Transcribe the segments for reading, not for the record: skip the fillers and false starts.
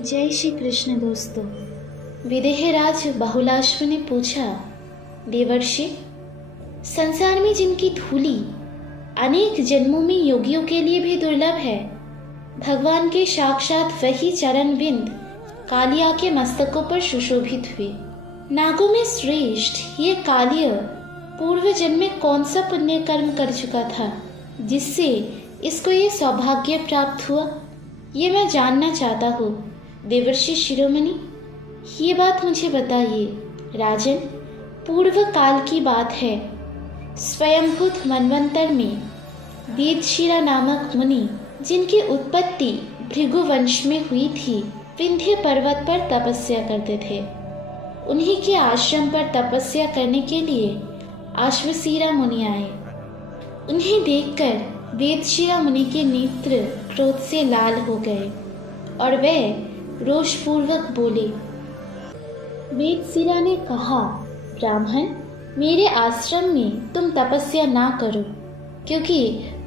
जय श्री कृष्ण दोस्तों। विदेहराज बहुलाश्व ने पूछा, देवर्षि, संसार में जिनकी धूली अनेक जन्मों में योगियों के लिए भी दुर्लभ है, भगवान के साक्षात वही चरण बिंद कालिया के मस्तकों पर सुशोभित हुए। नागों में श्रेष्ठ ये कालिया पूर्व जन्म में कौन सा पुण्य कर्म कर चुका था जिससे इसको ये सौभाग्य प्राप्त हुआ, ये मैं जानना चाहता हूँ। देवर्षि शिरोमणि, ये बात मुझे बताइए। राजन, पूर्व काल की बात है। स्वयंभूत मनवंतर में वेदशिरा नामक मुनि, जिनकी उत्पत्ति भृगुवंश में हुई थी, विंध्य पर्वत पर तपस्या करते थे। उन्हीं के आश्रम पर तपस्या करने के लिए आश्वसीरा मुनि आए। उन्हें देखकर वेदशिरा मुनि के नेत्र क्रोध से लाल हो गए और वे रोषपूर्वक बोले। वेदशिरा ने कहा, ब्राह्मण, मेरे आश्रम में तुम तपस्या ना करो, क्योंकि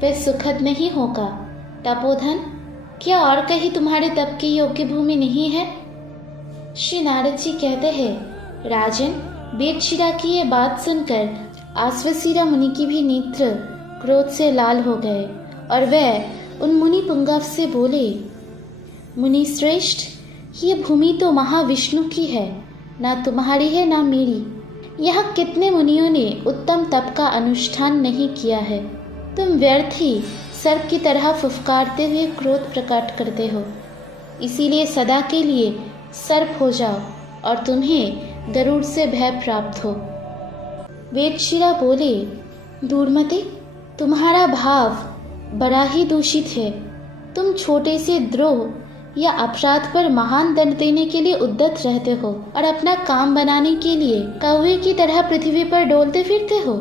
वह सुखद नहीं होगा। तपोधन, क्या और कहीं तुम्हारे तप के योग्य भूमि नहीं है? श्री नारद जी कहते हैं, राजन, वेदशिरा की ये बात सुनकर आश्वसीरा मुनि की भी नेत्र क्रोध से लाल हो गए और वह उन मुनि पुंगव से बोले, मुनि श्रेष्ठ, ये भूमि तो महाविष्णु की है, ना तुम्हारी है ना मेरी। यहाँ कितने मुनियों ने उत्तम तप का अनुष्ठान नहीं किया है। तुम व्यर्थ ही सर्प की तरह फुफकारते हुए क्रोध प्रकट करते हो। इसीलिए सदा के लिए सर्प हो जाओ और तुम्हें गरुड़ से भय प्राप्त हो। वेदशिरा बोले, दूरमते, तुम्हारा भाव बड़ा ही दूषित है। तुम छोटे से द्रोह या अपराध पर महान दंड देने के लिए उद्यत रहते हो और अपना काम बनाने के लिए कौवे की तरह पृथ्वी पर डोलते फिरते हो।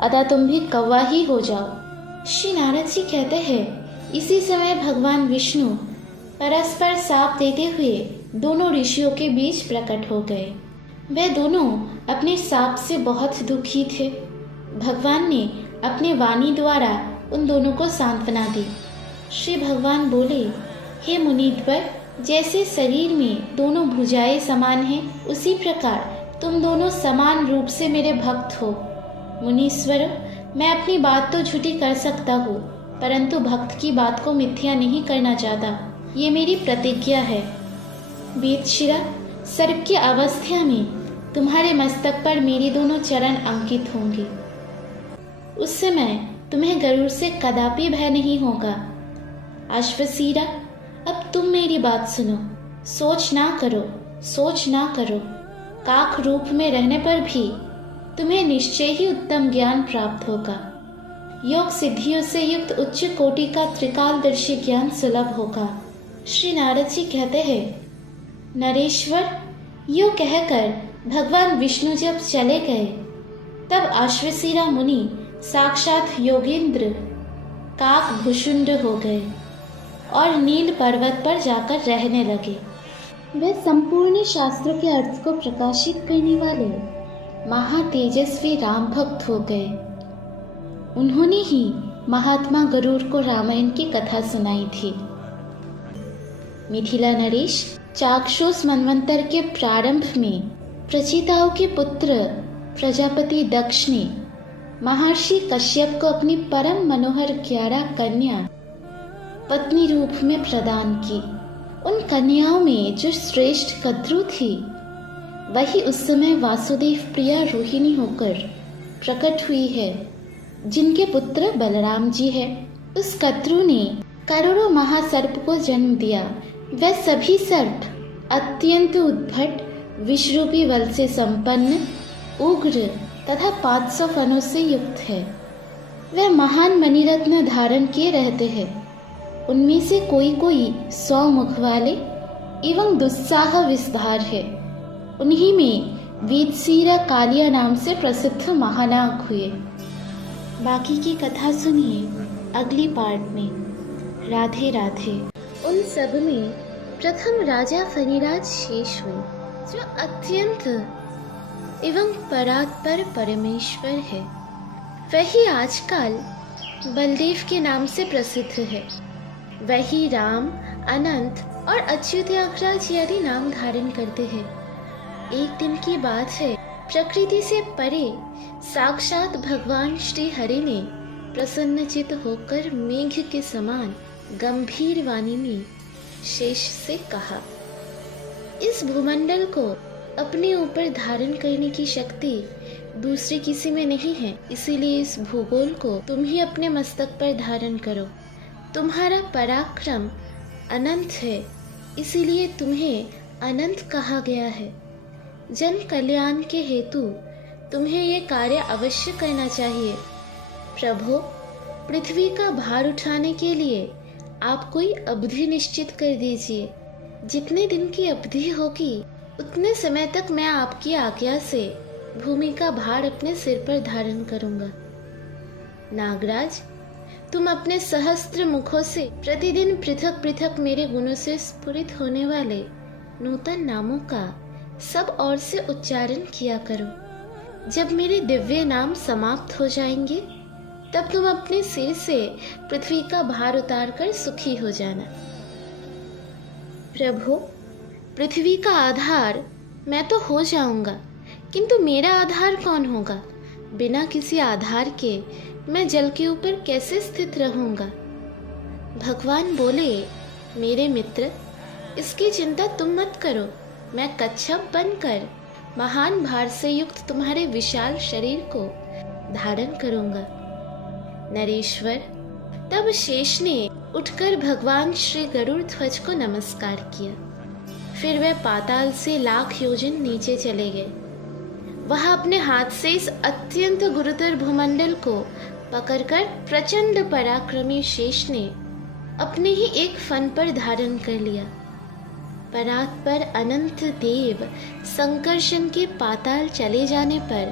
अतः तुम भी कौवा ही हो जाओ। श्री नारद जी कहते हैं, इसी समय भगवान विष्णु परस्पर साप देते हुए दोनों ऋषियों के बीच प्रकट हो गए। वे दोनों अपने साप से बहुत दुखी थे। भगवान ने अपने वाणी द्वारा उन दोनों को सांत्वना दी। श्री भगवान बोले, हे मुनिद्वर, जैसे शरीर में दोनों भुजाएं समान हैं, उसी प्रकार तुम दोनों समान रूप से मेरे भक्त हो। मुनीश्वर, मैं अपनी बात तो झूठी कर सकता हूँ, परंतु भक्त की बात को मिथ्या नहीं करना चाहता। ये मेरी प्रतिज्ञा है। वेदशिरा, सर्प की अवस्था में तुम्हारे मस्तक पर मेरे दोनों चरण अंकित होंगे। उस समय तुम्हें गरुड़ से कदापि भय नहीं होगा। आश्वसीरा, अब तुम मेरी बात सुनो। सोच ना करो, सोच ना करो। काक रूप में रहने पर भी तुम्हें निश्चय ही उत्तम ज्ञान प्राप्त होगा। योग सिद्धियों से युक्त उच्च कोटि का त्रिकालदर्शी ज्ञान सुलभ होगा। श्री नारद जी कहते हैं, नरेश्वर, यो कहकर भगवान विष्णु जब चले गए, तब आश्वसीरा मुनि साक्षात योगेंद्र काक भुषुंड हो गए और नील पर्वत पर जाकर रहने लगे। वे संपूर्ण शास्त्रों के अर्थ को प्रकाशित करने वाले महातेजस्वी राम भक्त हो गए। उन्होंने ही महात्मा गरुड़ को रामायण की कथा सुनाई थी। मिथिला नरेश, चाक्षुष मनवंतर के प्रारंभ में प्रचिताओं के पुत्र प्रजापति दक्ष ने महर्षि कश्यप को अपनी परम मनोहर 11 कन्या पत्नी रूप में प्रदान की। उन कन्याओं में जो श्रेष्ठ कद्रु थी, वही उस समय वासुदेव प्रिया रोहिणी होकर प्रकट हुई है, जिनके पुत्र बलराम जी है। उस कद्रु ने करोड़ों महासर्प को जन्म दिया। वह सभी सर्प अत्यंत उद्भट, विषरूपी बल से संपन्न, उग्र तथा 500 फनों से युक्त है। वह महान मणिरत्न धारण किए रहते हैं। उनमें से कोई कोई 100 मुख वाले एवं दुस्साह विस्तार है। उन्हीं में वेदशिरा कालिया नाम से प्रसिद्ध महानाग हुए। बाकी की कथा सुनिए अगली पार्ट में। राधे राधे। उन सब में प्रथम राजा फणिराज शेष हुए, जो अत्यंत एवं परात्पर परमेश्वर है। वही आजकल बलदेव के नाम से प्रसिद्ध है। वही राम अनंत और अच्युत नागराज आदि नाम धारण करते हैं। एक दिन की बात है, प्रकृति से परे साक्षात भगवान श्री हरि ने प्रसन्नचित होकर मेघ के समान गंभीर वाणी में शेष से कहा, इस भूमंडल को अपने ऊपर धारण करने की शक्ति दूसरे किसी में नहीं है, इसीलिए इस भूगोल को तुम ही अपने मस्तक पर धारण करो। तुम्हारा पराक्रम अनंत है, इसीलिए तुम्हें अनंत कहा गया है। जन कल्याण के हेतु तुम्हें ये कार्य अवश्य करना चाहिए। प्रभु, पृथ्वी का भार उठाने के लिए आप कोई अवधि निश्चित कर दीजिए। जितने दिन की अवधि होगी उतने समय तक मैं आपकी आज्ञा से भूमि का भार अपने सिर पर धारण करूंगा। नागराज, तुम अपने सहस्त्र मुखों से प्रतिदिन पृथक पृथक मेरे गुणों से स्फुरित होने वाले नूतन नामों का सब ओर से उच्चारण किया करो। जब मेरे दिव्य नाम समाप्त हो जाएंगे तब तुम अपने सिर से पृथ्वी का भार उतारकर सुखी हो जाना। प्रभु, पृथ्वी का आधार मैं तो हो जाऊंगा, किंतु मेरा आधार कौन होगा? बिना किसी आधार के मैं जल के ऊपर कैसे स्थित रहूंगा? भगवान बोले, मेरे मित्र, इसकी चिंता तुम मत करो। मैं कच्छप बनकर महान भार से युक्त तुम्हारे विशाल शरीर को धारण करूंगा। नरेश्वर, तब शेष ने उठकर भगवान श्री गरुड़ ध्वज को नमस्कार किया। फिर वह पाताल से लाख योजन नीचे चले गए। वहां अपने हाथ से इस अत्यंत गुरुतर भूमंडल को पकड़कर प्रचंड पराक्रमी शेष ने अपने ही एक फन पर धारण कर लिया। परात पर अनंत देव संकर्षण के पाताल चले जाने पर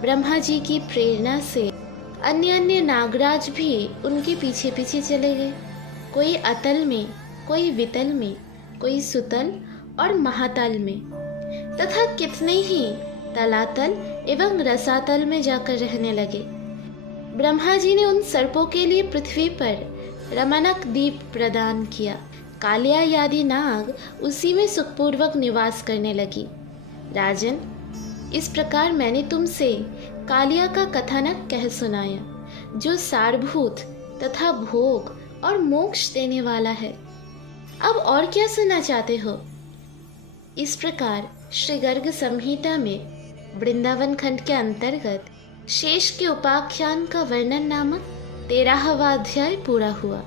ब्रह्मा जी की प्रेरणा से अन्य अन्य नागराज भी उनके पीछे पीछे चले गए। कोई अतल में, कोई वितल में, कोई सुतल और महातल में, तथा कितने ही तलातल एवं रसातल में जाकर रहने लगे। ब्रह्मा जी ने उन सर्पों के लिए पृथ्वी पर रमणक दीप प्रदान किया। कालिया आदि नाग उसी में सुखपूर्वक निवास करने लगी। राजन, इस प्रकार मैंने तुमसे कालिया का कथानक कह सुनाया, जो सारभूत तथा भोग और मोक्ष देने वाला है। अब और क्या सुनना चाहते हो? इस प्रकार श्री गर्ग संहिता में वृंदावन खंड के अंतर्गत शेष के उपाख्यान का वर्णन नामक 13वां अध्याय पूरा हुआ।